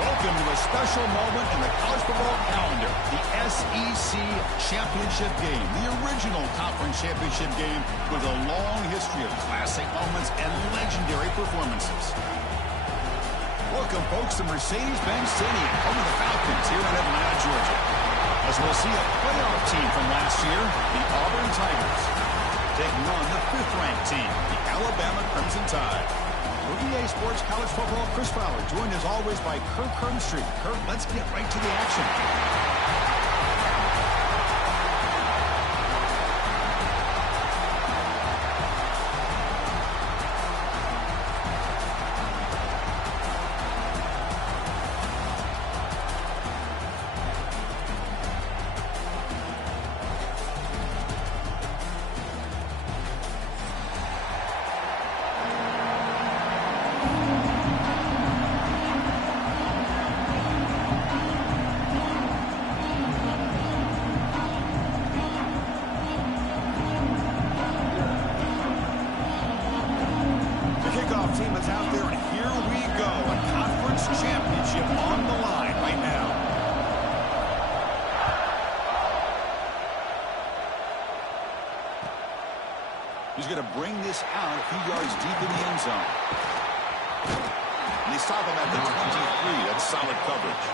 Welcome to a special moment in the college football calendar, the SEC Championship Game, the original conference championship game with a long history of classic moments and legendary performances. Welcome, folks, to Mercedes-Benz Stadium, home of the Falcons here in Atlanta, Georgia. As we'll see a playoff team from last year, the Auburn Tigers, taking on the 5th-ranked team, the Alabama Crimson Tide. For EA Sports College Football, Chris Fowler, joined as always by Kirk Herbstreit. Kirk, let's get right to the action. Team is out there, and here we go. A conference championship on the line right now. He's going to bring this out a few yards deep in the end zone. And they stop him at the 23. That's solid coverage.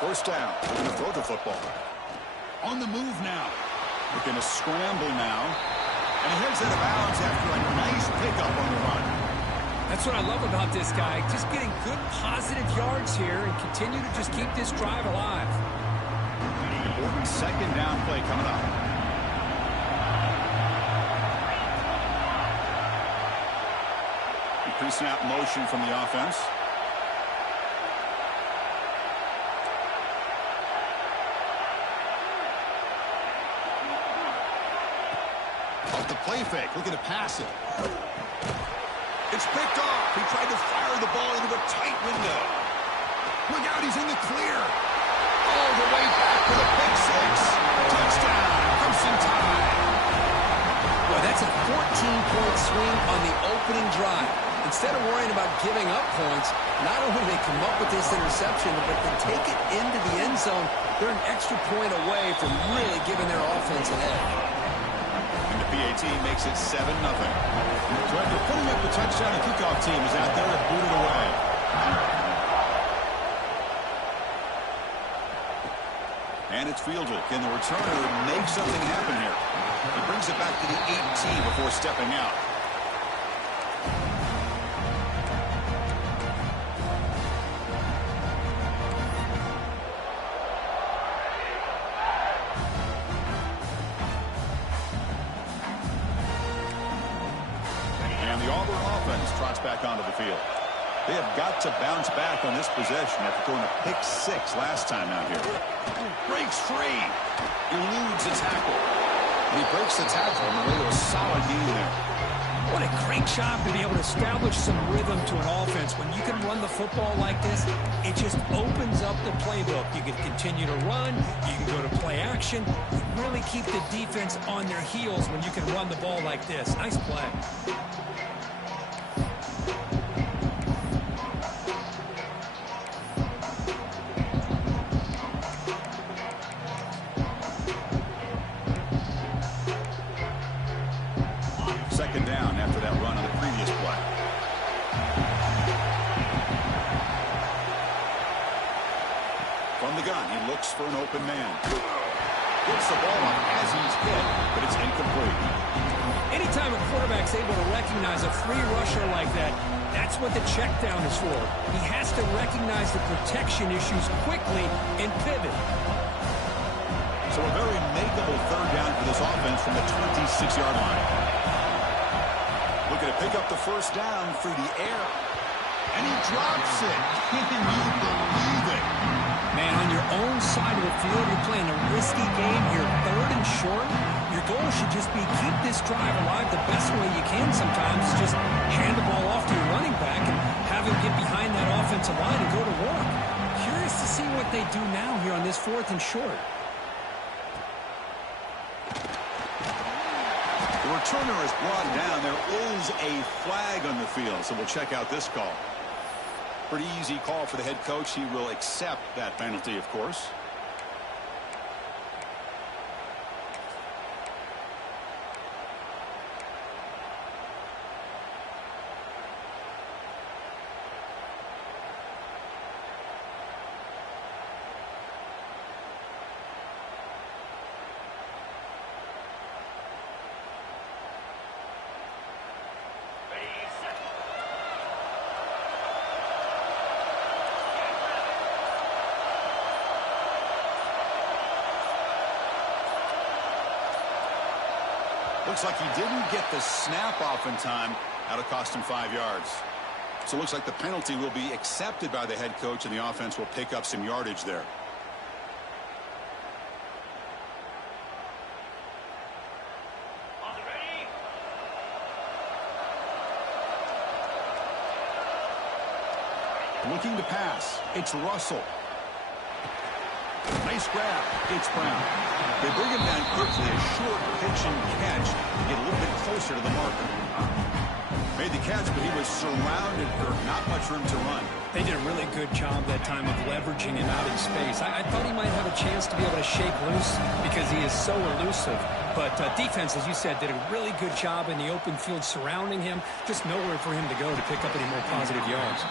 First down. They're going to throw the football. On the move now. Looking to scramble now. And he heads out of bounds after a nice pickup on the run. That's what I love about this guy. Just getting good positive yards here and continue to just keep this drive alive. Important second down play coming up. Pre-snap motion from the offense. Play fake, looking to pass it. It's picked off. He tried to fire the ball into a tight window. Look out, he's in the clear. All the way back for the pick six. Touchdown, Crimson Tide. Well, that's a 14-point swing on the opening drive. Instead of worrying about giving up points, not only do they come up with this interception, but they take it into the end zone. They're an extra point away from really giving their offense an edge. PAT makes it 7-0. So after putting up the touchdown, the kickoff team is out there to boot it away. And it's fielded. Can the returner make something happen here? He brings it back to the 18 before stepping out. The Auburn offense trots back onto the field. They have got to bounce back on this possession after throwing a pick six last time out here. Breaks free. Eludes the tackle. And he breaks the tackle on the way to a solid gain there. What a great job to be able to establish some rhythm to an offense. When you can run the football like this, it just opens up the playbook. You can continue to run. You can go to play action. You really keep the defense on their heels when you can run the ball like this. Nice play. Second down after that run on the previous play. From the gun, he looks for an open man. Gets the ball up as he's hit, but it's incomplete. Anytime a quarterback's able to recognize a free rusher like that, that's what the check down is for. He has to recognize the protection issues quickly and pivot. So a very makeable third down for this offense from the 26-yard line. Looking to pick up the first down through the air. And he drops it. Can you believe it? Man, on your own side of the field, you're playing a risky game here, 3rd and short. Your goal should just be keep this drive alive the best way you can sometimes. Just hand the ball off to your running back and have him get behind that offensive line and go to work. Curious to see what they do now here on this 4th and short. The returner is brought down. There is a flag on the field, so we'll check out this call. Pretty easy call for the head coach. He will accept that penalty, of course. Looks like he didn't get the snap off in time. That'll cost him 5 yards. So it looks like the penalty will be accepted by the head coach, and the offense will pick up some yardage there. Looking to pass. It's Russell. Nice grab. It's Brown. They bring him down quickly. A short pitch and catch to get a little bit closer to the marker. Made the catch, but he was surrounded for not much room to run. They did a really good job that time of leveraging him out in space. I thought he might have a chance to be able to shake loose because he is so elusive. But defense, as you said, did a really good job in the open field surrounding him. Just nowhere for him to go to pick up any more positive yards.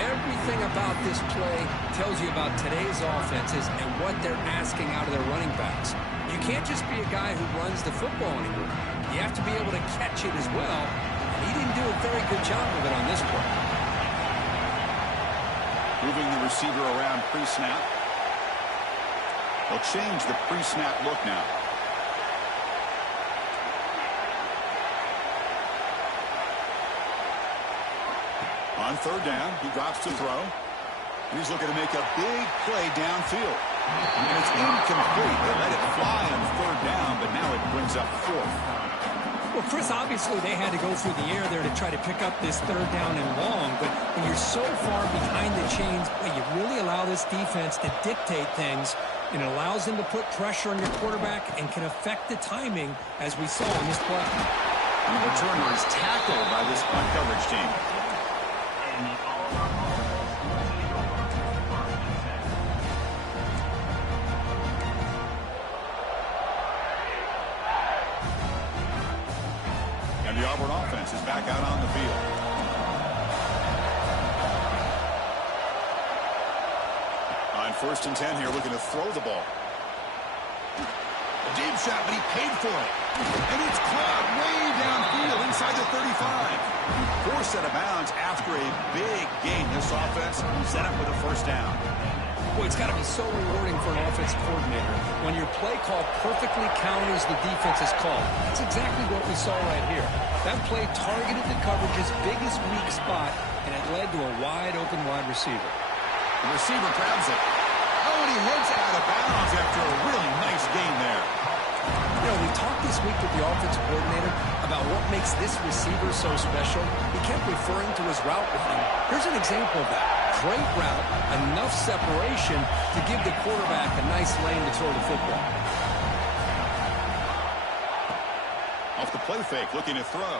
Everything about this play tells you about today's offenses and what they're asking out of their running backs. You can't just be a guy who runs the football anymore. You have to be able to catch it as well. And he didn't do a very good job of it on this play. Moving the receiver around pre-snap. They'll change the pre-snap look now. On 3rd down, he drops to throw. And he's looking to make a big play downfield. And it's incomplete. They let it fly on 3rd down, but now it brings up 4th. Well, Chris, obviously they had to go through the air there to try to pick up this 3rd down and long. But when you're so far behind the chains, you really allow this defense to dictate things. And it allows them to put pressure on your quarterback and can affect the timing, as we saw in this play. And the returner is tackled by this punt coverage team. And the Auburn offense is back out on the field. On 1st and 10 here, looking to throw the ball. A deep shot, but he paid for it. And it's caught way downfield inside the 35. Forced out of bounds after a big gain. This offense set up with a 1st down. Boy, it's got to be so rewarding for an offensive coordinator when your play call perfectly counters the defense's call. That's exactly what we saw right here. That play targeted the coverage's biggest weak spot, and it led to a wide-open wide receiver. The receiver grabs it. Oh, and he heads out of bounds after a really nice gain there. You know, we talked this week with the offensive coordinator about what makes this receiver so special. He kept referring to his route running. Here's an example of that. Great route, enough separation to give the quarterback a nice lane to throw the football. Off the play fake, looking to throw.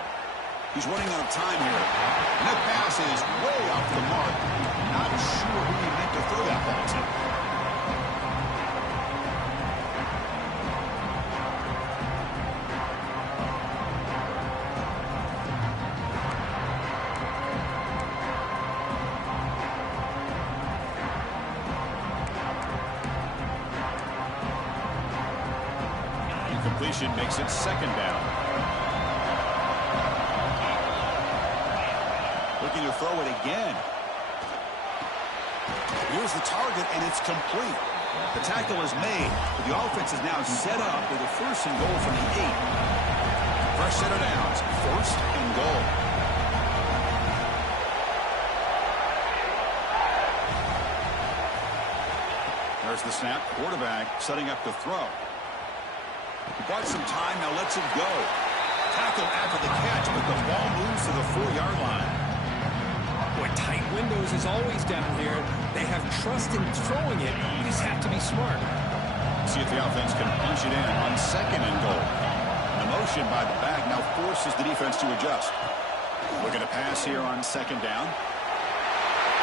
He's running out of time here. And that pass is way off the mark. Not sure who he meant to throw that ball to. Incompletion makes it 2nd down. Looking to throw it again. Here's the target, and it's complete. The tackle is made, but the offense is now set up with a 1st and goal from the 8. Fresh set of downs, first and goal. There's the snap. Quarterback setting up to throw. Bought some time, now lets it go. Tackle after the catch, but the ball moves to the 4-yard line. Boy, tight windows is always down here. They have trust in throwing it. You just have to be smart. See if the offense can punch it in on second and goal. The motion by the back now forces the defense to adjust. Looking to pass here on second down.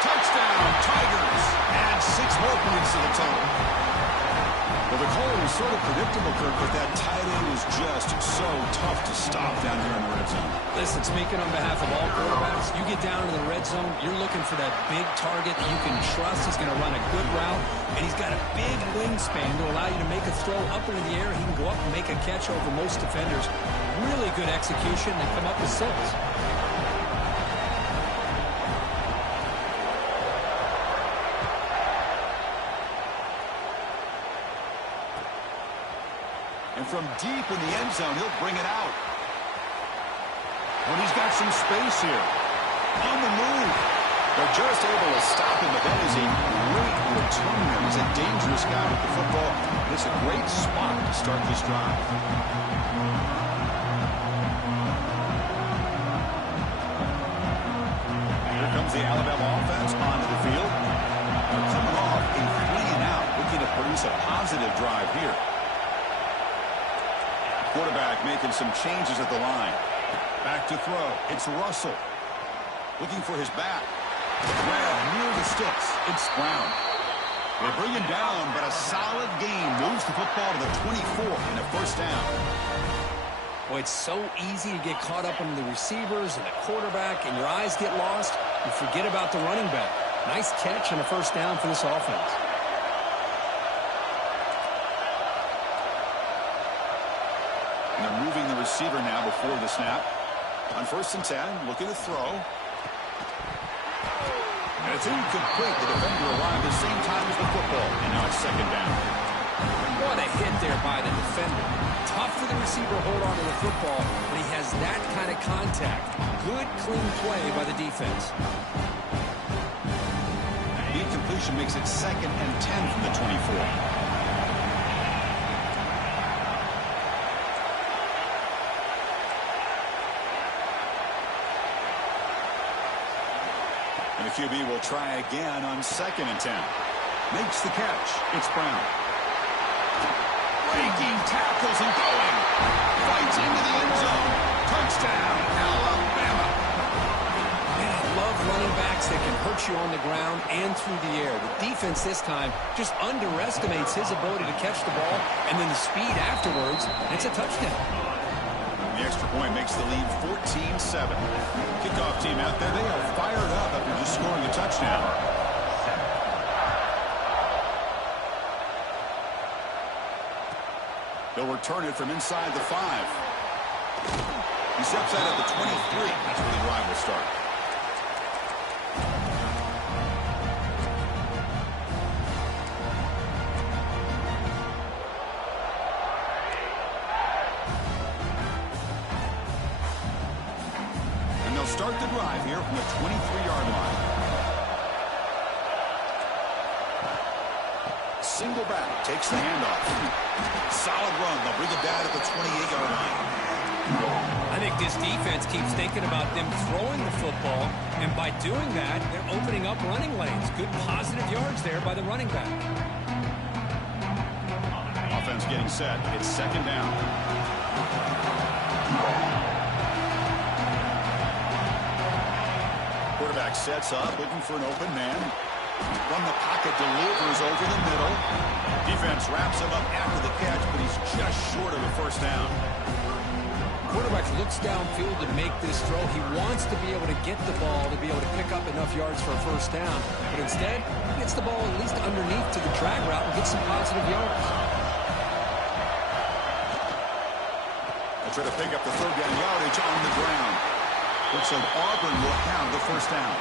Touchdown, Tigers. And 6 more points to the total. Well, the call was sort of predictable, Kirk, but that tight end was just so tough to stop down here in the red zone. Listen, speaking on behalf of all quarterbacks, you get down to the red zone, you're looking for that big target that you can trust. He's going to run a good route, and he's got a big wingspan to allow you to make a throw up into the air. He can go up and make a catch over most defenders. Really good execution and come up with 6. And from deep in the end zone, he'll bring it out. When he's got some space here. On the move. They're just able to stop him, but that is a great return there. He's a dangerous guy with the football. It's a great spot to start this drive. Here comes the Alabama offense onto the field. They're coming off a 3-and-out, looking to produce a positive drive here. Quarterback making some changes at the line. Back to throw. It's Russell. Looking for his back. Grab near the sticks. It's Brown. They bring him down, but a solid gain moves the football to the 24 and a first down. Boy, it's so easy to get caught up in the receivers and the quarterback, and your eyes get lost. You forget about the running back. Nice catch and a first down for this offense. And they're moving the receiver now before the snap. On 1st and 10, looking to throw. And it's incomplete. The defender arrived at the same time as the football. And now it's second down. What a hit there by the defender. Tough for the receiver to hold on to the football, but he has that kind of contact. Good, clean play by the defense. The incompletion makes it 2nd and 10 from the 24. And the QB will try again on 2nd and 10. Makes the catch. It's Brown. Breaking tackles and going. Fights into the end zone. Touchdown, Alabama. Man, I love running backs that can hurt you on the ground and through the air. The defense this time just underestimates his ability to catch the ball, and then the speed afterwards, it's a touchdown. The extra point makes the lead 14-7. Kickoff team out there, they are fired up after just scoring a touchdown. They'll return it from inside the 5. He steps out at the 23. That's where the drive will start. Start the drive here from the 23-yard line. Single back, takes the handoff. Solid run. They'll bring it down at the 28-yard line. I think this defense keeps thinking about them throwing the football, and by doing that, they're opening up running lanes. Good positive yards there by the running back. Offense getting set. It's second down. Quarterback sets up, looking for an open man. From the pocket, delivers over the middle. Defense wraps him up after the catch, but he's just short of a first down. Quarterback looks downfield to make this throw. He wants to be able to get the ball to be able to pick up enough yards for a first down. But instead, he gets the ball at least underneath to the drag route and gets some positive yards. They'll try to pick up the third down yardage on the ground. Looks like Auburn will have the first down.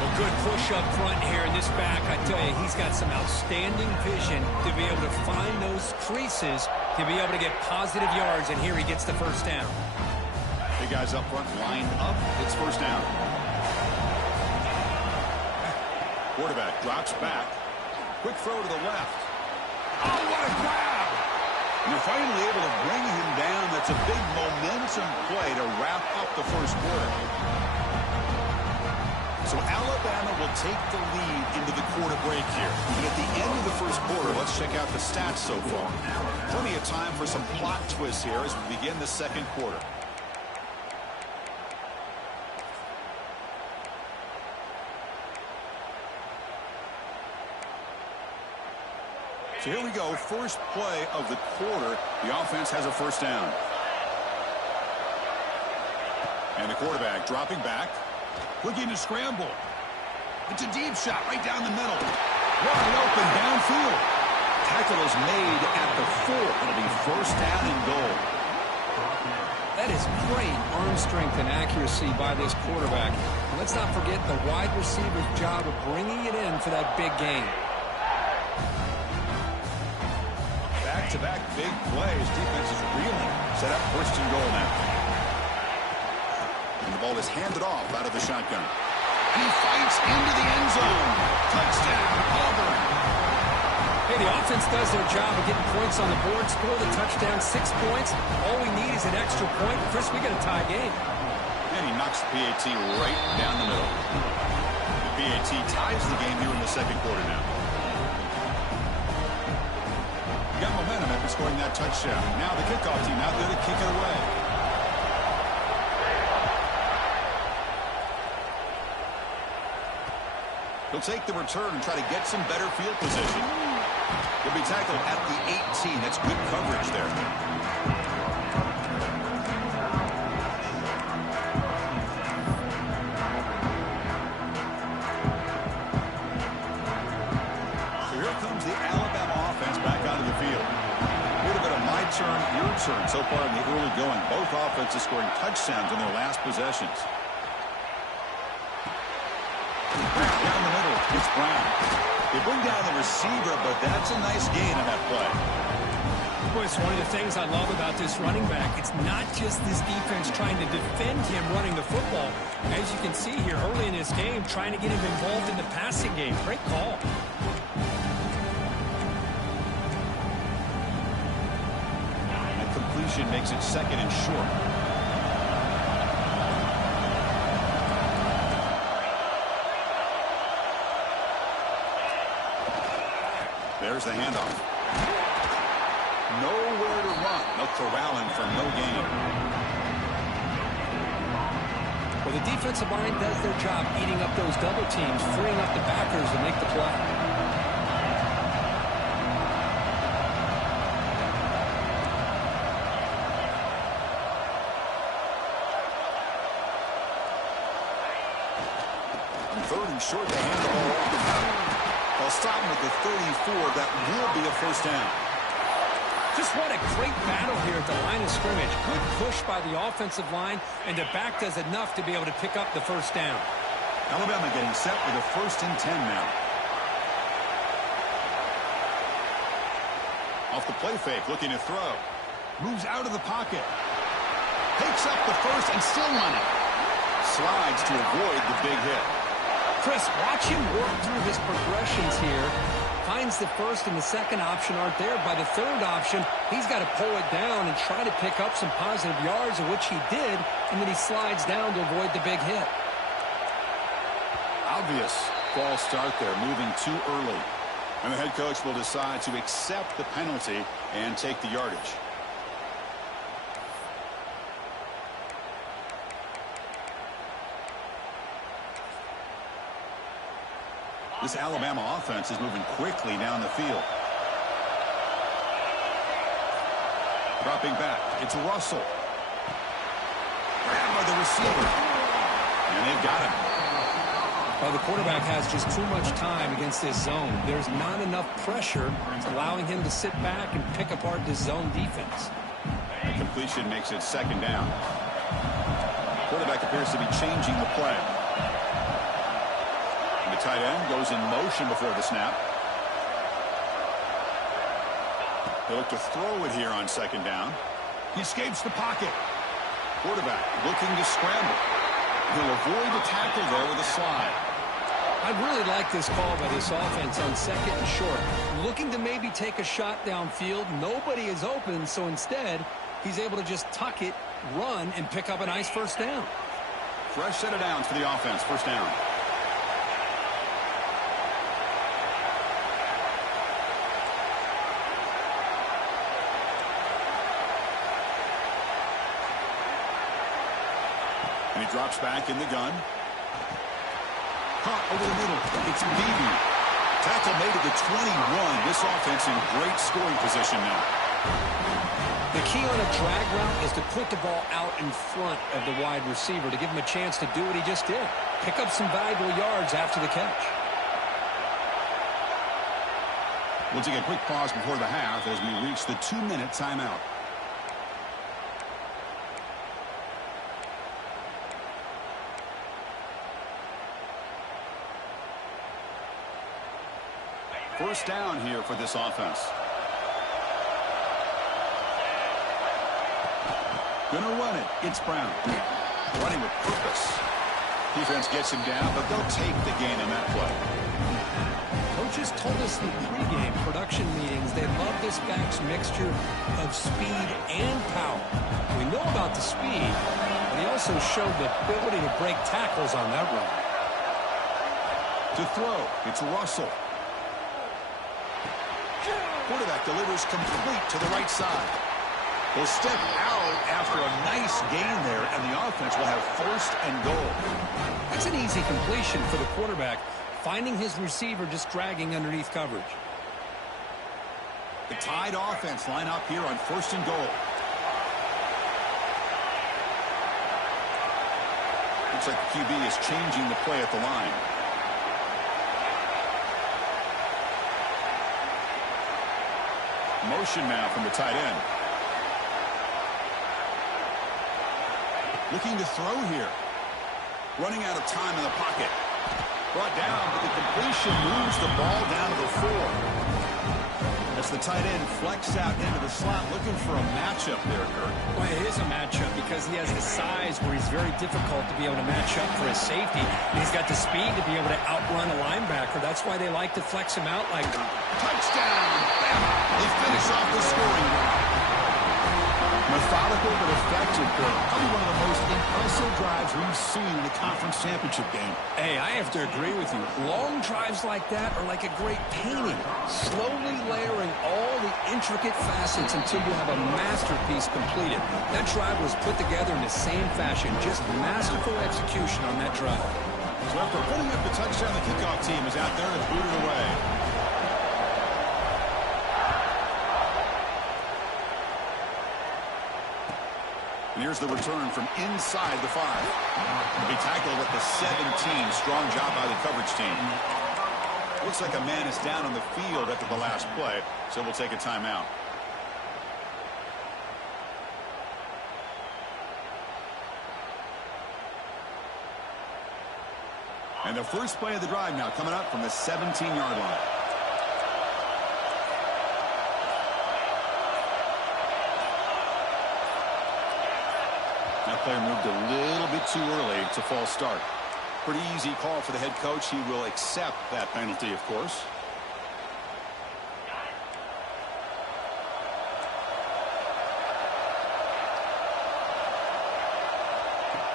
Well, good push up front here in this back. I tell you, he's got some outstanding vision to be able to find those creases to be able to get positive yards, and here he gets the first down. The guys up front lined up. It's first down. Quarterback drops back. Quick throw to the left. Oh, what a grab! And they're finally able to bring him down. That's a big momentum play to wrap up the first quarter. So Alabama will take the lead into the quarter break here. And at the end of the first quarter, let's check out the stats so far. Plenty of time for some plot twists here as we begin the second quarter. So here we go, first play of the quarter. The offense has a first down. And the quarterback dropping back, looking to scramble. It's a deep shot right down the middle. Wide open downfield. Tackle is made at the 4. It'll be first down and goal. That is great arm strength and accuracy by this quarterback. Let's not forget the wide receiver's job of bringing it in for that big gain. Back-to-back big plays. Defense is reeling. Set up first and goal now. And the ball is handed off out of the shotgun. And he fights into the end zone. Touchdown, Auburn. Hey, the offense does their job of getting points on the board. Score the touchdown, 6 points. All we need is an extra point. Chris, we got a tie game. And he knocks the PAT right down the middle. The PAT ties the game here in the second quarter now. Got momentum after scoring that touchdown. Now the kickoff team out there to kick it away. He'll take the return and try to get some better field position. He'll be tackled at the 18. That's good coverage there. So here comes the Alabama offense back onto the field. A little bit of my turn, your turn so far in the early going. Both offenses scoring touchdowns in their last possessions. Down the middle, it's Brown. They bring down the receiver, but that's a nice gain on that play. Boy, it's one of the things I love about this running back. It's not just this defense trying to defend him running the football. As you can see here early in this game, trying to get him involved in the passing game. Great call. That completion makes it second and short. There's the handoff. Nowhere to run. They'll corral him for no gain. Well, the defensive line does their job eating up those double teams, freeing up the backers to make the play. On third and short, they hand the ball off. They'll stop him with the 34. That will be a first down. Just what a great battle here at the line of scrimmage. Good push by the offensive line, and the back does enough to be able to pick up the first down. Alabama getting set with a first and 10 now. Off the play fake, looking to throw. Moves out of the pocket. Takes up the first and still running. Slides to avoid the big hit. Chris, watch him work through his progressions here. Finds the first and the second option aren't there. By the third option, he's got to pull it down and try to pick up some positive yards, of which he did, and then he slides down to avoid the big hit. Obvious false start there, moving too early. And the head coach will decide to accept the penalty and take the yardage. This Alabama offense is moving quickly down the field. Dropping back, it's Russell. Grabbed by the receiver. And they've got him. Well, the quarterback has just too much time against this zone. There's not enough pressure. It's allowing him to sit back and pick apart this zone defense. The completion makes it second down. Quarterback appears to be changing the play. The tight end goes in motion before the snap. They look to throw it here on second down. He escapes the pocket. Quarterback looking to scramble. He'll avoid the tackle there with a slide. I really like this call by this offense on second and short. Looking to maybe take a shot downfield. Nobody is open, so instead, he's able to just tuck it, run, and pick up a nice first down. Fresh set of downs for the offense. First down. And he drops back in the gun. Caught over the middle. It's Beebe. Tackle made at the 21. This offense in great scoring position now. The key on a drag route is to put the ball out in front of the wide receiver to give him a chance to do what he just did. Pick up some valuable yards after the catch. We'll take a quick pause before the half as we reach the 2-minute timeout. First down here for this offense. Gonna run it. It's Brown. Running with purpose. Defense gets him down, but they'll take the gain on that play. Coaches told us in pregame production meetings they love this back's mixture of speed and power. We know about the speed, but he also showed the ability to break tackles on that run. To throw, it's Russell. Quarterback delivers complete to the right side. Will step out after a nice gain there, and the offense will have first and goal. That's an easy completion for the quarterback, finding his receiver just dragging underneath coverage. The tied offense line up here on first and goal. Looks like the QB is changing the play at the line. Motion now from the tight end. Looking to throw here. Running out of time in the pocket. Brought down, but the completion moves the ball down to the 4. As the tight end flex out into the slot, looking for a matchup there, Kurt. Well, it is a matchup because he has the size where he's very difficult to be able to match up for his safety. And he's got the speed to be able to outrun a linebacker. That's why they like to flex him out like that. Touchdown! They finish off the scoring drive. Methodical but effective, Kurt. Probably one of the most impressive drives we've seen in the conference championship game. Hey, I have to agree with you. Long drives like that are like a great painting. Slowly layering all the intricate facets until you have a masterpiece completed. That drive was put together in the same fashion. Just masterful execution on that drive. So after putting up the touchdown, the kickoff team is out there to boot it away. And here's the return from inside the 5. He tackled at the 17. Strong job by the coverage team. Looks like a man is down on the field after the last play, so we'll take a timeout. And the first play of the drive now coming up from the 17-yard line. That player moved a little bit too early. It's a false start. Pretty easy call for the head coach. He will accept that penalty, of course.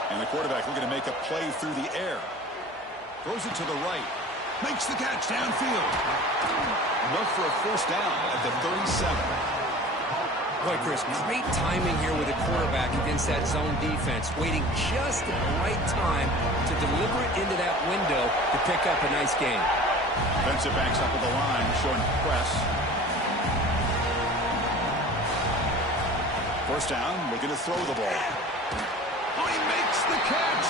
And the quarterback looking to make a play through the air. Throws it to the right. Makes the catch downfield. Enough for a first down at the 37. Boy, Chris, great timing here with the quarterback against that zone defense, waiting just at the right time to deliver it into that window to pick up a nice gain. Defensive backs up at the line, showing press. First down, looking to throw the ball. Oh, he makes the catch!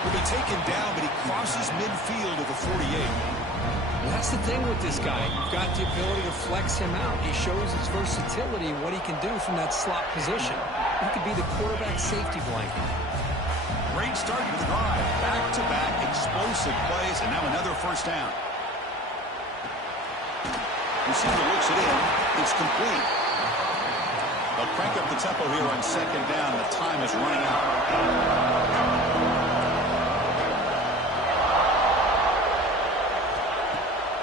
Will be taken down, but he crosses midfield at the 48. That's the thing with this guy. You've got the ability to flex him out. He shows his versatility and what he can do from that slot position. He could be the quarterback safety blanket. Great start to the drive. Back-to-back explosive plays, and now another first down. Receiver looks it in. It's complete. They'll crank up the tempo here on second down. The time is running out.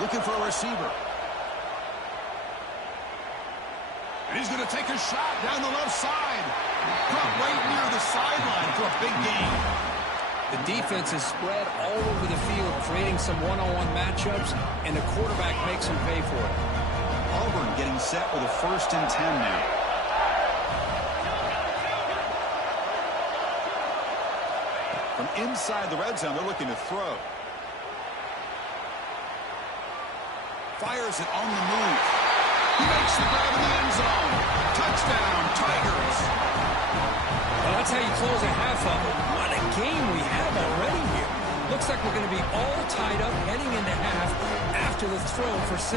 Looking for a receiver. And he's going to take a shot down the left side. Caught right near the sideline for a big gain. The defense is spread all over the field, creating some one-on-one matchups, and the quarterback makes them pay for it. Auburn getting set with a 1st and 10 now. From inside the red zone, they're looking to throw. Fires it on the move. He makes the grab in the end zone. Touchdown, Tigers. Well, that's how you close a half of it. What a game we have already here. Looks like we're going to be all tied up heading into half after the throw for 6.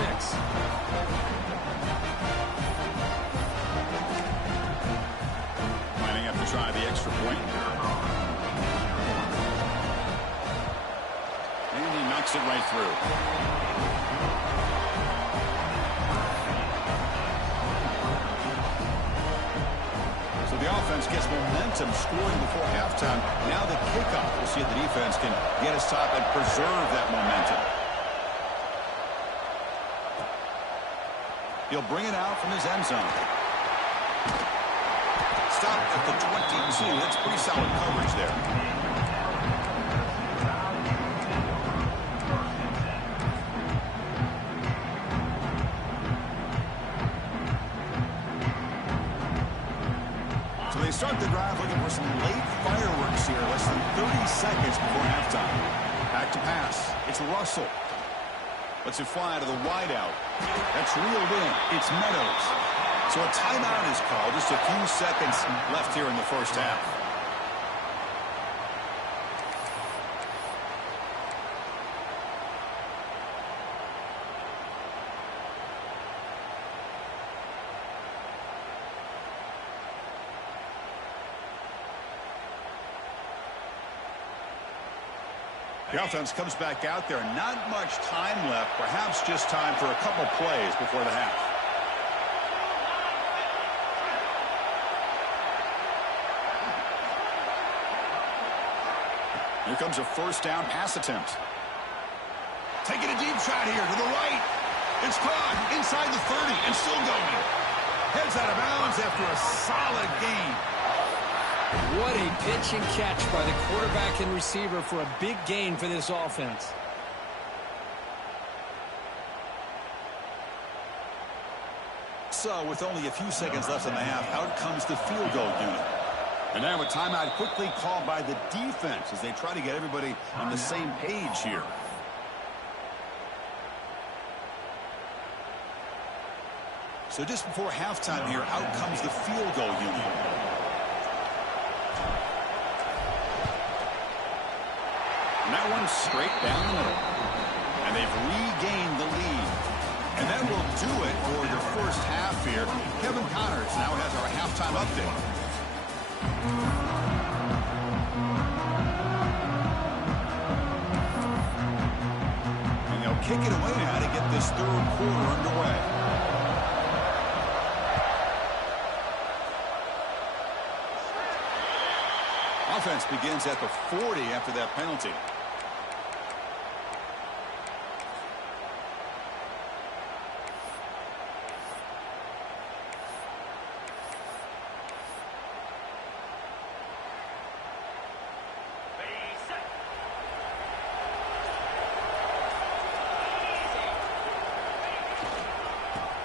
Lining up to try the extra point. And he knocks it right through. So the offense gets momentum scoring before halftime. Now the kickoff. We'll see if the defense can get us top and preserve that momentum. He'll bring it out from his end zone. Stop at the 22. That's pretty solid coverage there. So they start the drive looking for some late fireworks here. Less than 30 seconds before halftime. Back to pass. It's Russell. Lets it fly to the wideout. That's reeled in. It's Meadows. So a timeout is called. Just a few seconds left here in the first half. The offense comes back out there. Not much time left. Perhaps just time for a couple plays before the half. Here comes a 1st down pass attempt. Taking a deep shot here to the right. It's caught inside the 30 and still going. Heads out of bounds after a solid gain. What a pitch and catch by the quarterback and receiver for a big gain for this offense. So with only a few seconds left in the half, out comes the field goal unit. And now a timeout quickly called by the defense as they try to get everybody on the same page here. So just before halftime here, out comes the field goal unit. And that one's straight down the middle. And they've regained the lead. And that will do it for your first half here. Kevin Connors now has our halftime update. And they'll kick it away now to get this 3rd quarter underway. Offense begins at the 40 after that penalty.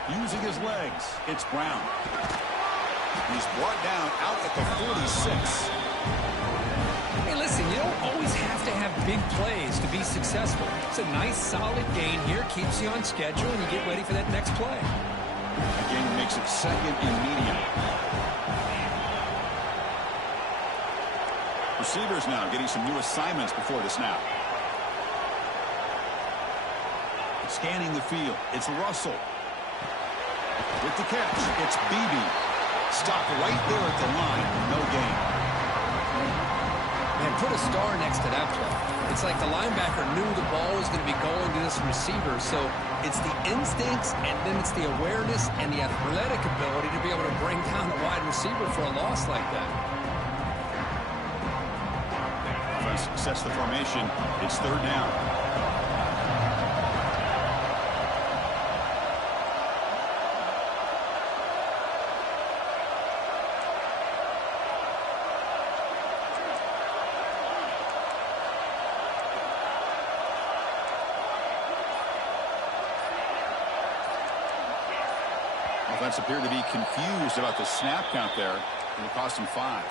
Using his legs, it's Brown. He's brought down out at the 46. Hey, listen, you don't always have to have big plays to be successful. It's a nice, solid gain here, keeps you on schedule, and you get ready for that next play. Again, makes it 2nd and medium. Receivers now getting some new assignments before the snap. Scanning the field, it's Russell. With the catch, it's Beebe. Stopped right there at the line. No gain. Man, put a star next to that play. It's like the linebacker knew the ball was going to be going to this receiver, so it's the instincts, and then it's the awareness and the athletic ability to be able to bring down the wide receiver for a loss like that. offense sets the formation. It's third down. Offense appeared to be confused about the snap count there, and it cost him 5.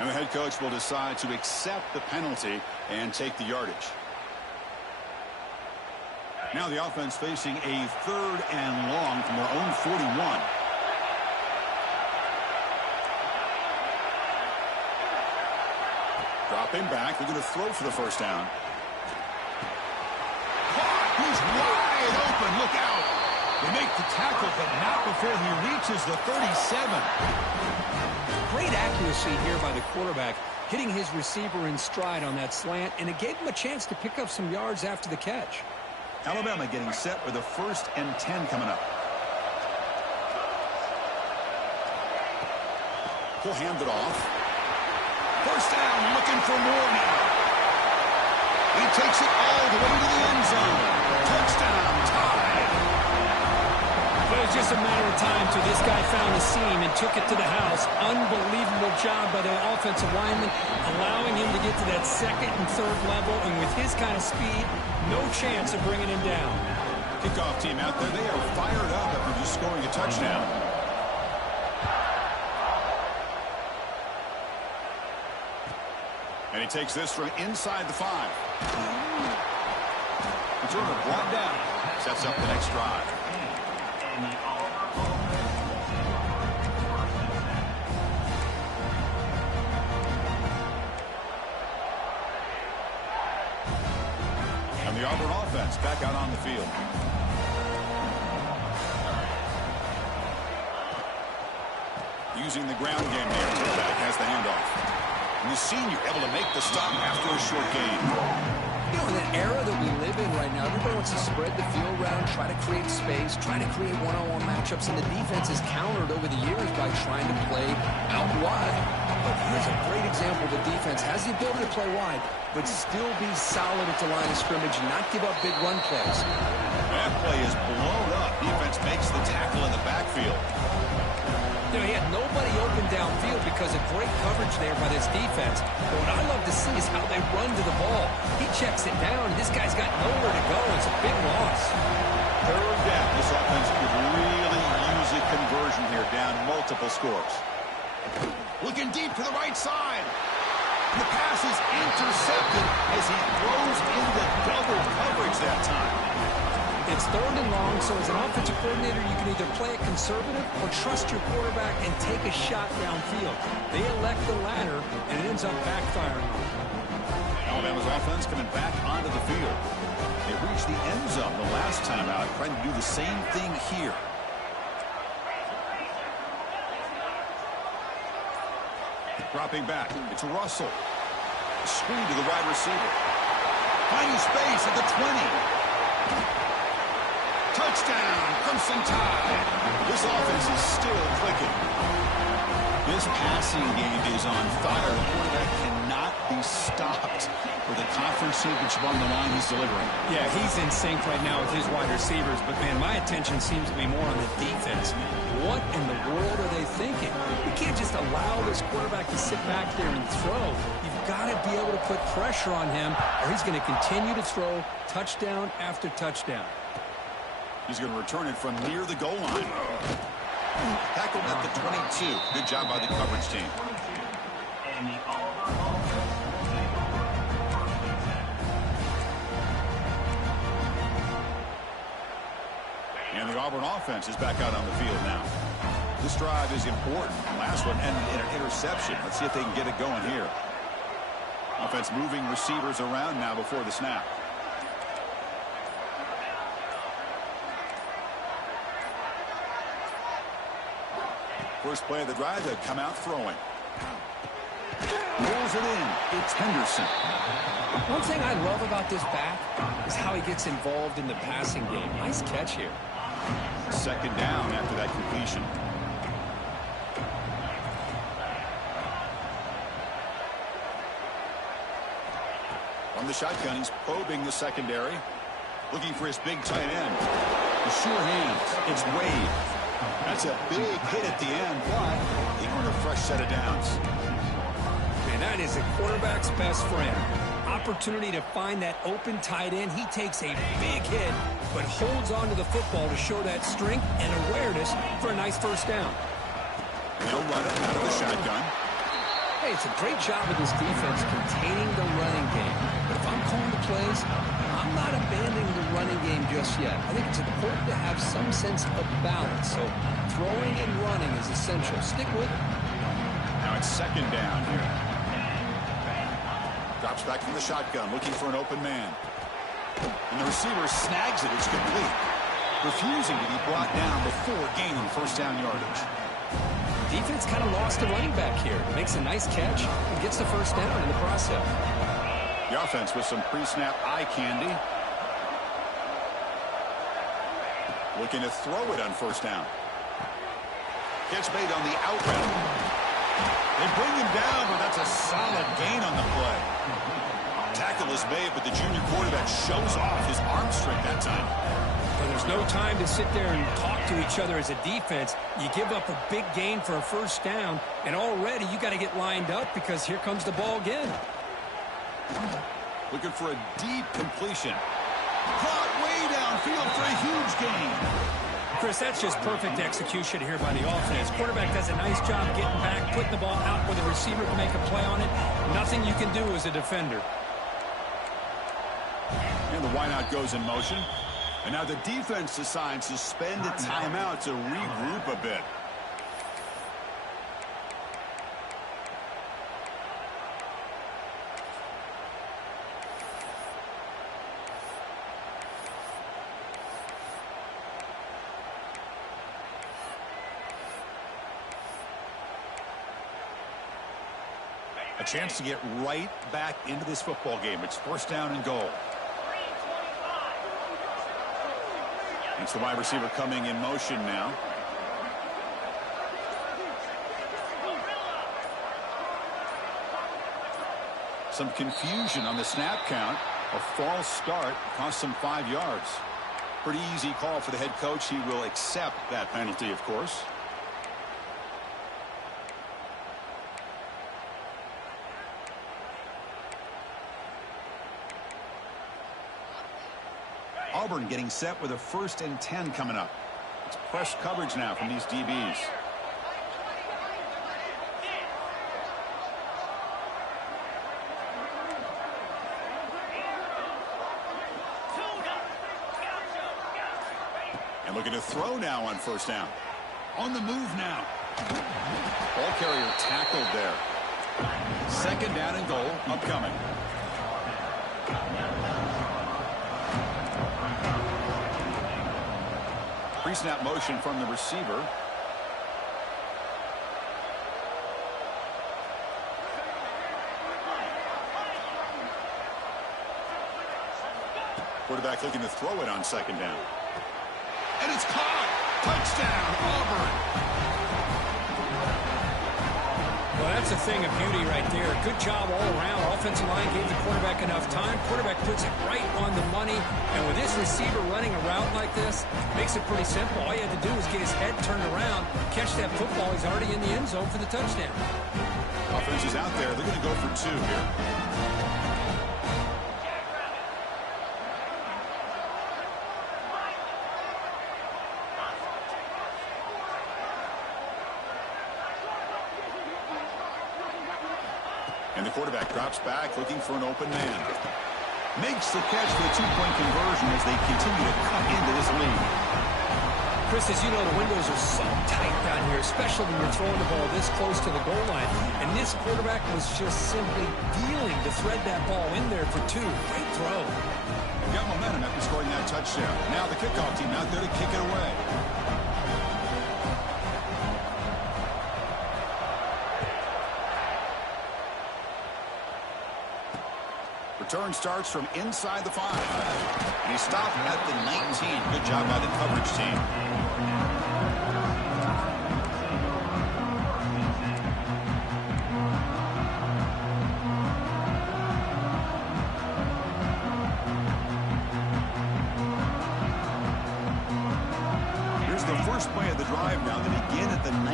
And the head coach will decide to accept the penalty and take the yardage. Now the offense facing a third and long from their own 41. Dropping back, they're going to throw for the first down. He's wide open, look out. They make the tackle, but not before he reaches the 37. Great accuracy here by the quarterback, hitting his receiver in stride on that slant, and it gave him a chance to pick up some yards after the catch. Alabama getting set with a 1st and 10 coming up. He'll hand it off. First down, looking for more now. He takes it all the way to the end zone. Touchdown, tie. It was just a matter of time till this guy found a seam and took it to the house. Unbelievable job by the offensive lineman, allowing him to get to that 2nd and 3rd level, and with his kind of speed, no chance of bringing him down. Kickoff team out there, they are fired up after just scoring a touchdown. And he takes this from inside the 5. Returner brought down. Sets up the next drive. And the Auburn offense back out on the field. Using the ground game here. Tailback has the handoff. And the senior able to make the stop after a short gain. You know, in the era that we live in right now, everybody wants to spread the field around, try to create space, try to create one-on-one matchups, and the defense is countered over the years by trying to play out wide. But here's a great example. The defense has the ability to play wide, but still be solid at the line of scrimmage and not give up big run plays. That play is blown up. Defense makes the tackle in the backfield. You know, he had nobody open downfield because of great coverage there by this defense. But what I love to see is how they run to the ball. He checks it down, and this guy's got nowhere to go. It's a big loss. Third down. This offense could really use a conversion here, down multiple scores. Looking deep to the right side. The pass is intercepted as he throws into double coverage that time. It's 3rd and long, so as an offensive coordinator, you can either play it conservative or trust your quarterback and take a shot downfield. They elect the latter, and it ends up backfiring on them. Alabama's offense coming back onto the field. They reached the end zone the last time out, trying to do the same thing here. Dropping back, it's Russell. Screen to the wide receiver. Finding space at the 20. Touchdown, Crimson Tide. This offense is still clicking. This passing game is on fire. The quarterback cannot be stopped with a conference championship on the line he's delivering. Yeah, he's in sync right now with his wide receivers, but, man, my attention seems to be more on the defense. What in the world are they thinking? You can't just allow this quarterback to sit back there and throw. You've got to be able to put pressure on him, or he's going to continue to throw touchdown after touchdown. He's going to return it from near the goal line. Tackled at the 22. Good job by the coverage team. And the Auburn offense is back out on the field now. This drive is important. Last one ended in an interception. Let's see if they can get it going here. Offense moving receivers around now before the snap. First play of the drive, they come out throwing. Rolls it in. It's Henderson. One thing I love about this back is how he gets involved in the passing game. Nice catch here. Second down after that completion. From the shotgun, he's probing the secondary. Looking for his big tight end. The sure hands. It's Wade. That's a big hit at the end, but he earned a fresh set of downs. And that is a quarterback's best friend. Opportunity to find that open tight end. He takes a big hit, but holds on to the football to show that strength and awareness for a nice first down. They'll run it out of the shotgun. Hey, it's a great job of this defense containing the running game. But if I'm calling the plays, I'm not abandoning the running game just yet. I think it's important to have some sense of balance. So throwing and running is essential. Stick with it. Now it's second down here. Drops back from the shotgun, looking for an open man. And the receiver snags it. It's complete. Refusing to be brought down before gaining first down yardage. Defense kind of lost the running back here. Makes a nice catch and gets the first down in the process. The offense with some pre-snap eye candy. Looking to throw it on first down. Gets made on the out route. They bring him down, but that's a solid gain on the play. Tackle is made, but the junior quarterback shows off his arm strength that time. Well, there's no time to sit there and talk to each other as a defense. You give up a big gain for a first down, and already you got to get lined up because here comes the ball again. Looking for a deep completion. Caught way downfield for a huge gain. Chris, that's just perfect execution here by the offense. Quarterback does a nice job getting back, putting the ball out where the receiver can make a play on it. Nothing you can do as a defender. And the wideout goes in motion. And now the defense decides to spend a timeout to regroup a bit. A chance to get right back into this football game. It's first down and goal. It's the wide receiver coming in motion now. Some confusion on the snap count. A false start cost him 5 yards. Pretty easy call for the head coach. He will accept that penalty, of course. Auburn getting set with a 1st and 10 coming up. It's press coverage now from these DBs. And looking to throw now on first down. On the move now. Ball carrier tackled there. Second down and goal upcoming. Pre-snap motion from the receiver. Quarterback looking to throw it on second down. And it's caught. Touchdown, Auburn. Well, that's a thing of beauty right there. Good job all around. Offensive line gave the quarterback enough time. Quarterback puts it right on the money. And with this receiver running a route like this, makes it pretty simple. All you had to do was get his head turned around, catch that football. He's already in the end zone for the touchdown. Offense is out there. They're going to go for 2 here. And the quarterback drops back, looking for an open man. Makes the catch for the 2-point conversion as they continue to cut into this lead. Chris, as you know, the windows are so tight down here, especially when you're throwing the ball this close to the goal line. And this quarterback was just simply dealing to thread that ball in there for 2. Great throw. Got momentum after scoring that touchdown. Now the kickoff team out there to kick it away. Return starts from inside the 5. And he stopped at the 19. Good job by the coverage team. drive now to begin at the 19.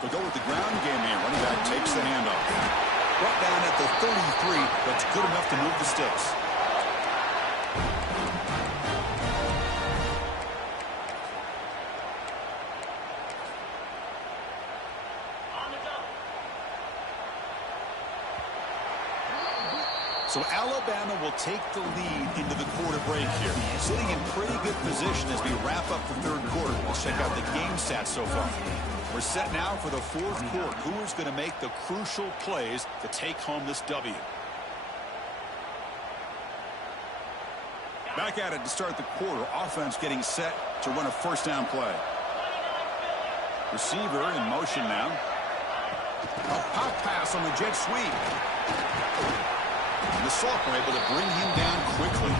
They'll go with the ground game here. Running back takes the handoff. Brought down at the 33, but good enough to move the sticks. So Alabama will take the lead into the quarter break here. Sitting in pretty good position as we wrap up the third quarter. Let's check out the game stats so far. We're set now for the fourth quarter. Who is going to make the crucial plays to take home this W? Back at it to start the quarter. Offense getting set to run a first down play. Receiver in motion now. A pop pass on the jet sweep. And the sophomore able to bring him down quickly.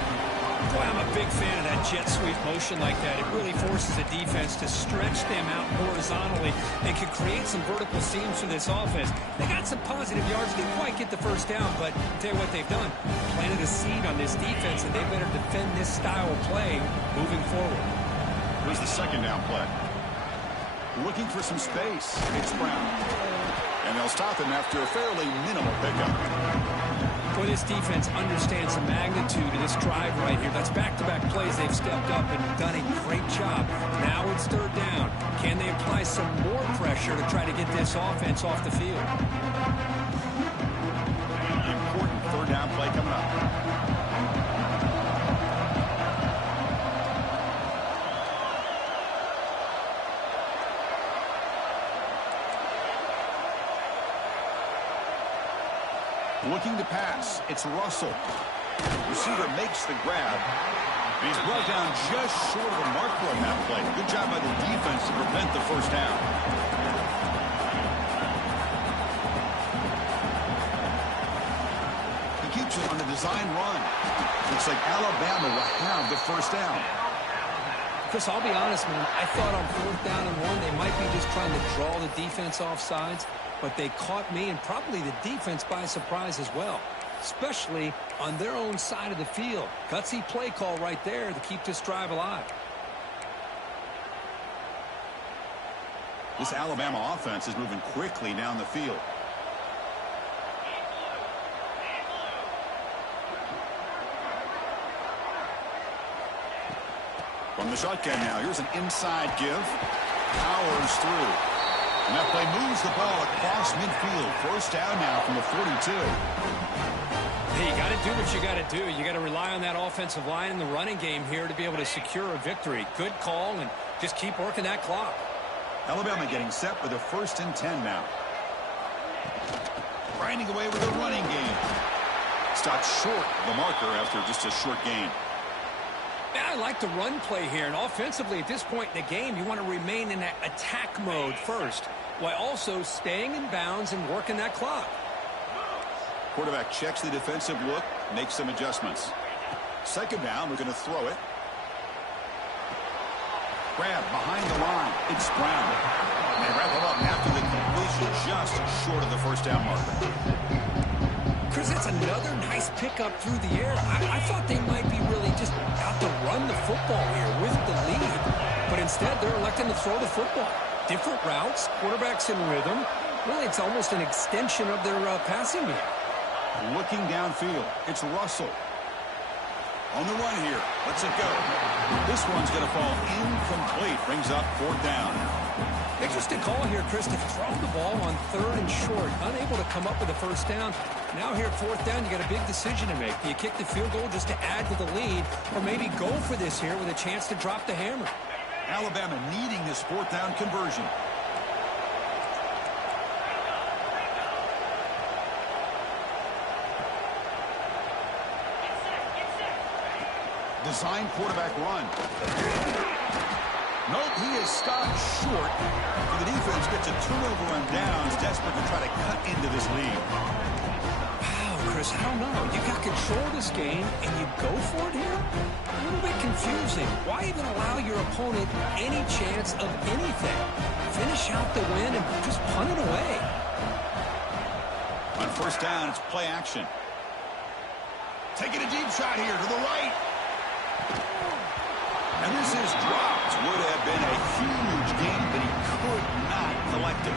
Boy, I'm a big fan of that jet sweep motion like that. It really forces the defense to stretch them out horizontally and can create some vertical seams for this offense. They got some positive yards. Didn't quite get the first down, but I'll tell you what they've done. Planted a seed on this defense, and they better defend this style of play moving forward. Here's the second down play. Looking for some space. It's Brown. And they'll stop him after a fairly minimal pickup. Boy, this defense understands the magnitude of this drive right here. That's back-to-back plays. They've stepped up and done a great job. Now it's third down. Can they apply some more pressure to try to get this offense off the field? Important third down play coming up. Looking to pass. It's Russell. Receiver makes the grab. He's brought down just short of the marker on that play. Good job by the defense to prevent the first down. He keeps it on the design run. Looks like Alabama will have the first down. Chris, I'll be honest, man. I thought on fourth down and one, they might be just trying to draw the defense off sides. But they caught me and probably the defense by surprise as well, especially on their own side of the field. Gutsy play call right there to keep this drive alive. This Alabama offense is moving quickly down the field. From the shotgun now, here's an inside give. Powers through. And that play moves the ball across midfield. First down now from the 42. Hey, you got to do what you got to do. You got to rely on that offensive line in the running game here to be able to secure a victory. Good call, and just keep working that clock. Alabama getting set for the 1st and 10 now. Grinding away with a running game. Stopped short of the marker after just a short gain. I like the run play here, and offensively at this point in the game, you want to remain in that attack mode first, while also staying in bounds and working that clock. Quarterback checks the defensive look, makes some adjustments. Second down, we're going to throw it. Grab behind the line. It's Brown. And wrap him up after the completion, just short of the first down marker. Chris, that's another nice pickup through the air. I thought they might be really just out to run the football here with the lead, but instead they're electing to throw the football. Different routes, quarterbacks in rhythm. Really, it's almost an extension of their passing game. Looking downfield, it's Russell. On the run here, lets it go. This one's going to fall incomplete, brings up fourth down. Interesting call here, Chris, to throw the ball on third and short. Unable to come up with a first down. Now here at fourth down, you got a big decision to make. Do you kick the field goal just to add to the lead, or maybe go for this here with a chance to drop the hammer? Alabama needing this fourth down conversion. Design quarterback run. Nope, he is stopped short. The defense gets a turnover on downs, desperate to try to cut into this lead. Wow, Chris, I don't know. You got control of this game, and you go for it here? A little bit confusing. Why even allow your opponent any chance of anything? Finish out the win and just punt it away. On first down, it's play action. Taking a deep shot here to the right. And this is dropped. Would have been a huge gain, but he could not collect it.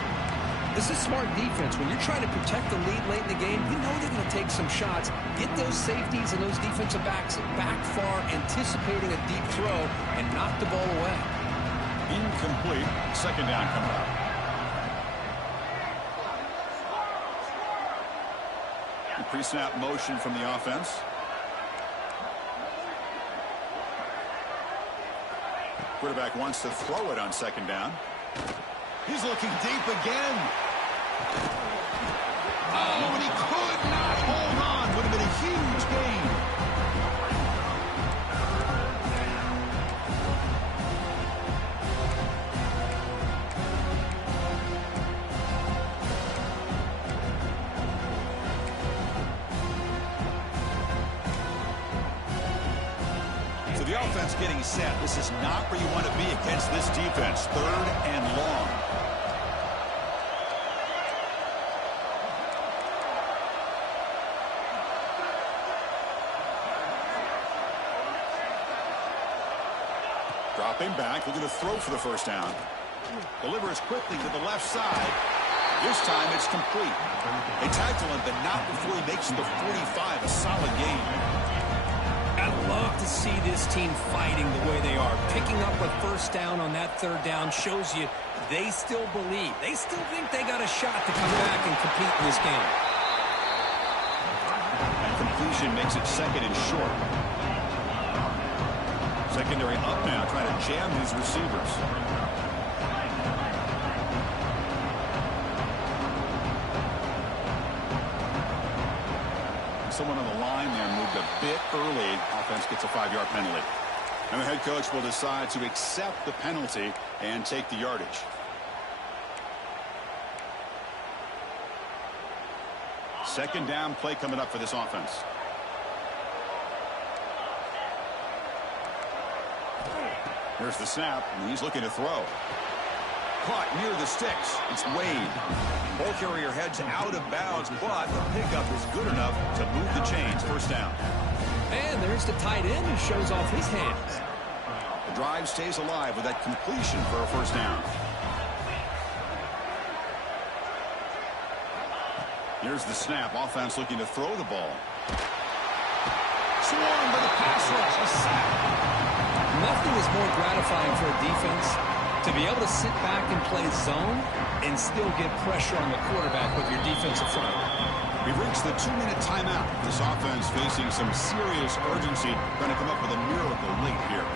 This is smart defense. When you're trying to protect the lead late in the game, you know they're going to take some shots, get those safeties and those defensive backs back far, anticipating a deep throw, and knock the ball away. Incomplete. Second down coming up. Pre-snap motion from the offense. Quarterback wants to throw it on second down. He's looking deep again. Oh, and he could not hold on. Would have been a huge gain. So the offense getting set. This is not where you want to be against this defense. Third and long. Dropping back, looking to throw for the first down. Delivers quickly to the left side. This time it's complete. They tackle him, but not before he makes the 45. A solid game. I love to see this team fighting the way they are. Picking up a first down on that third down shows you they still believe. They still think they got a shot to come back and compete in this game. And completion makes it second and short. Secondary up now, trying to jam his receivers. Someone on the line there moved a bit early. Offense gets a 5-yard penalty. And the head coach will decide to accept the penalty and take the yardage. Second down play coming up for this offense. Here's the snap, and he's looking to throw. Caught near the sticks. It's Wade. Ball carrier heads out of bounds, but the pickup is good enough to move the chains. First down. And there's the tight end who shows off his hands. The drive stays alive with that completion for a first down. Here's the snap. Offense looking to throw the ball. Swarmed by the pass rush. A sack. Nothing is more gratifying for a defense to be able to sit back and play zone and still get pressure on the quarterback with your defensive front. We've reached the 2-minute timeout. This offense facing some serious urgency, trying to come up with a miracle late here.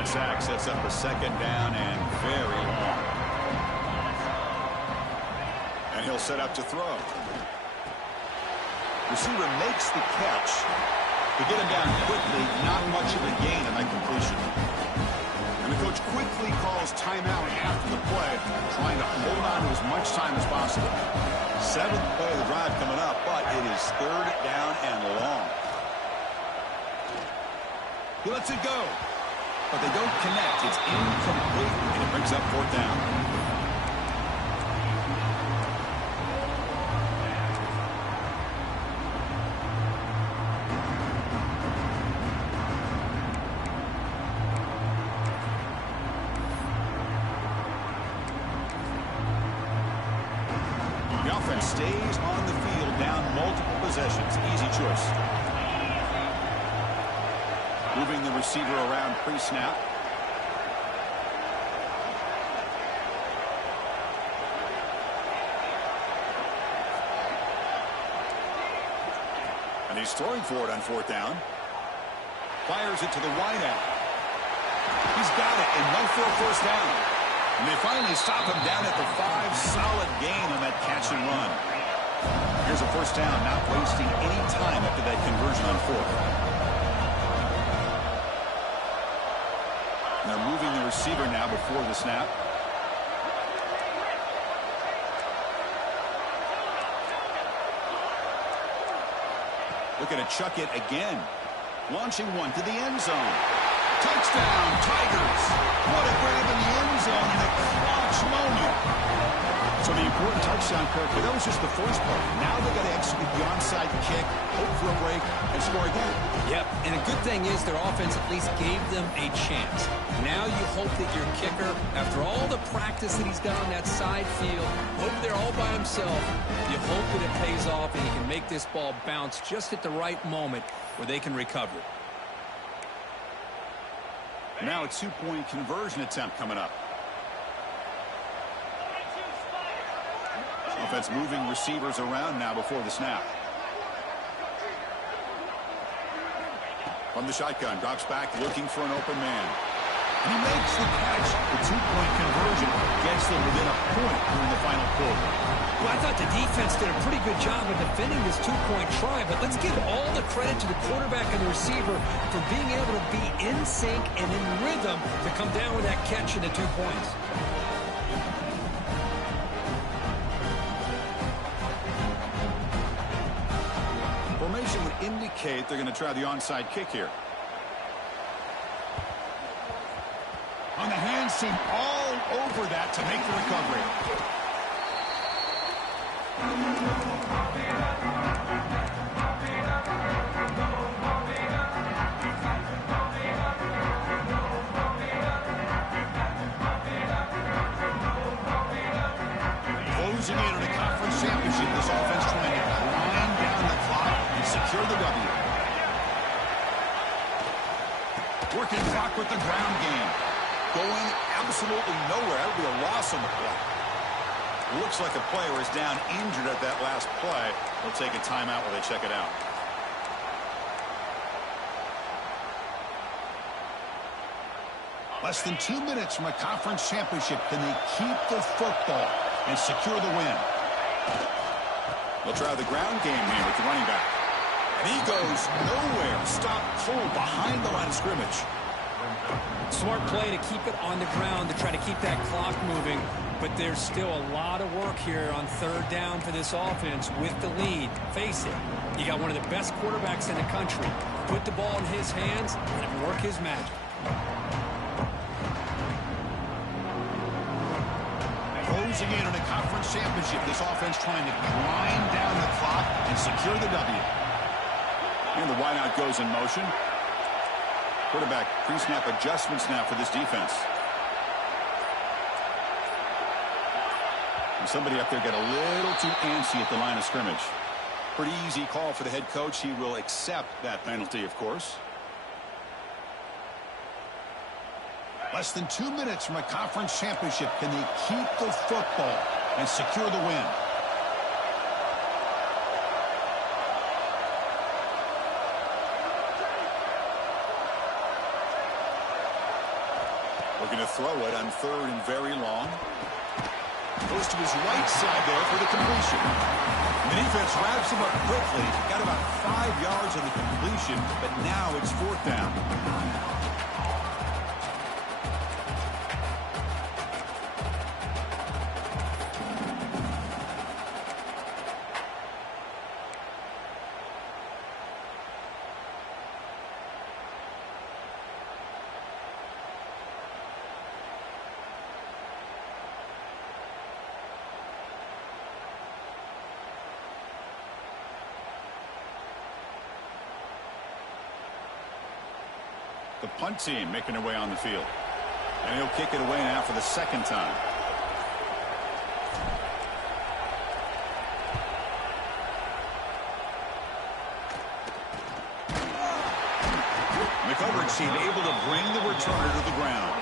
A sack sets up a second down and very long. And he'll set up to throw. Receiver makes the catch. To get him down quickly, not much of a gain on that completion. And the coach quickly calls timeout after the play, trying to hold on to as much time as possible. 7th play of the drive coming up, but it is third down and long. He lets it go, but they don't connect. It's incomplete, and it brings up fourth down. Stays on the field, down multiple possessions. Easy choice. Moving the receiver around pre-snap. And he's throwing for it on fourth down. Fires it to the wideout. He's got it, and no for a first down. And they finally stop him down at the 5. Solid gain on that catch and run. Here's a first down, not wasting any time after that conversion on fourth. And they're moving the receiver now before the snap. Looking to chuck it again. Launching one to the end zone. Touchdown, Tigers. What a grab in the end zone in a clutch moment. So the important touchdown, Kirk, that was just the first part. Now they've got to execute the onside kick, hope for a break, and score again. Yep, and a good thing is their offense at least gave them a chance. Now you hope that your kicker, after all the practice that he's got on that side field, hope they're all by himself, you hope that it pays off and he can make this ball bounce just at the right moment where they can recover. Now a two-point conversion attempt coming up. Offense moving receivers around now before the snap. From the shotgun, drops back looking for an open man. And he makes the catch. The two-point conversion gets them within a point during the final quarter. Well, I thought the defense did a pretty good job of defending this two-point try, but let's give all the credit to the quarterback and the receiver for being able to be in sync and in rhythm to come down with that catch and the 2 points. Formation would indicate they're going to try the onside kick here. On the hands team all over that to make the recovery. Closing in on a conference championship, this offense trying to grind down the clock and secure the W. Working clock with the ground game. Going absolutely nowhere. That would be a loss on the play. Looks like a player is down injured at that last play. They'll take a timeout while they check it out. Less than 2 minutes from a conference championship. Can they keep the football and secure the win? They'll try the ground game here with the running back. And he goes nowhere. Stop cold behind the line of scrimmage. Smart play to keep it on the ground to try to keep that clock moving. But there's still a lot of work here on third down for this offense with the lead. Face it, you got one of the best quarterbacks in the country. Put the ball in his hands and work his magic. Closing in on a conference championship, this offense trying to grind down the clock and secure the W. And the wideout goes in motion. Quarterback pre-snap adjustments now for this defense. And somebody up there got a little too antsy at the line of scrimmage. Pretty easy call for the head coach. He will accept that penalty, of course. Less than 2 minutes from a conference championship. Can they keep the football and secure the win? Looking to throw it on third and very long. Goes to his right side there for the completion. The defense wraps him up quickly. Got about 5 yards on the completion, but now it's fourth down. The punt team making their way on the field. And he'll kick it away now for the second time. The coverage team able to bring the returner to the ground.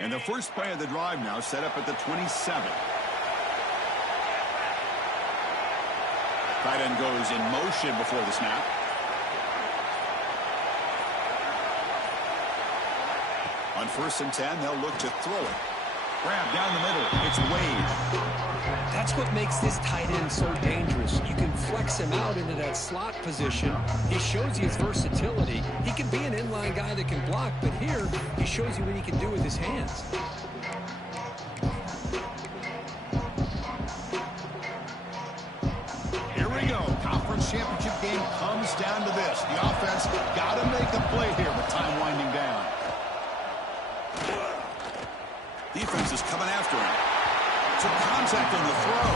And the first play of the drive now set up at the 27. Tight end goes in motion before the snap. On 1st and 10, they'll look to throw it. Grab down the middle. It's Wade. That's what makes this tight end so dangerous. You can flex him out into that slot position. He shows you his versatility. He can be an inline guy that can block, but here he shows you what he can do with his hands. Here we go. Conference championship game comes down to this. The offense got to make a play here with time winding down. Defense is coming after him. Some contact on the throw.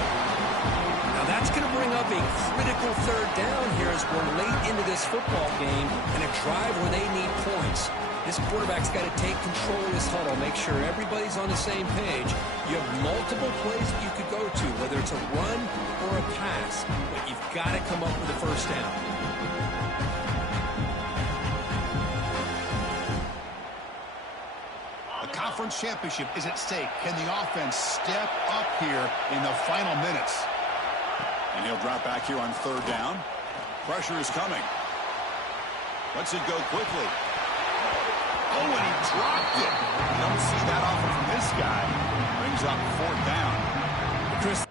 Now that's going to bring up a critical 3rd down here as we're late into this football game and a drive where they need points. This quarterback's got to take control of this huddle, make sure everybody's on the same page. You have multiple plays that you could go to, whether it's a run or a pass, but you've got to come up with a 1st down. Conference championship is at stake. Can the offense step up here in the final minutes? And he'll drop back here on 3rd down. Pressure is coming. Lets it go quickly. Oh, and he dropped it. You don't see that often from this guy. Brings up 4th down. Chris.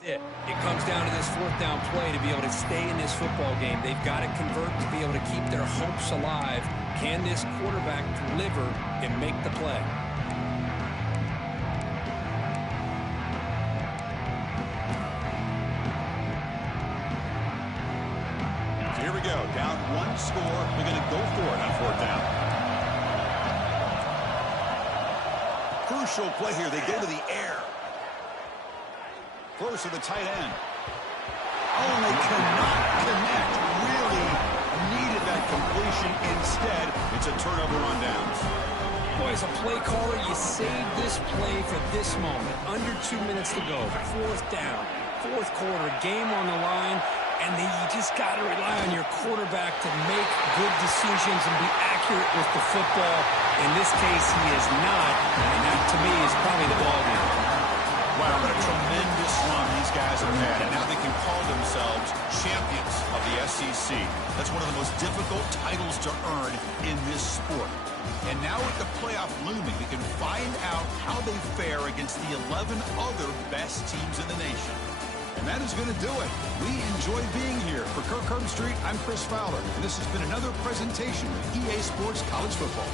It comes down to this 4th down play to be able to stay in this football game. They've got to convert to be able to keep their hopes alive. Can this quarterback deliver and make the play? So here we go. Down 1 score. They're going to go for it on 4th down. Crucial play here. They go to the air. Close to the tight end. Oh, and they cannot connect. Really needed that completion. Instead, it's a turnover on downs. Boy, as a play caller, you save this play for this moment. Under 2 minutes to go. 4th down. 4th quarter. Game on the line. And then you just got to rely on your quarterback to make good decisions and be accurate with the football. In this case, he is not. And that, to me, is probably the ball game. Wow, what a tremendous run these guys have had. And now they can call themselves champions of the SEC. That's one of the most difficult titles to earn in this sport. And now with the playoff looming, we can find out how they fare against the 11 other best teams in the nation. And that is going to do it. We enjoy being here. For Kirk Herbstreit, I'm Chris Fowler, and this has been another presentation of EA Sports College Football.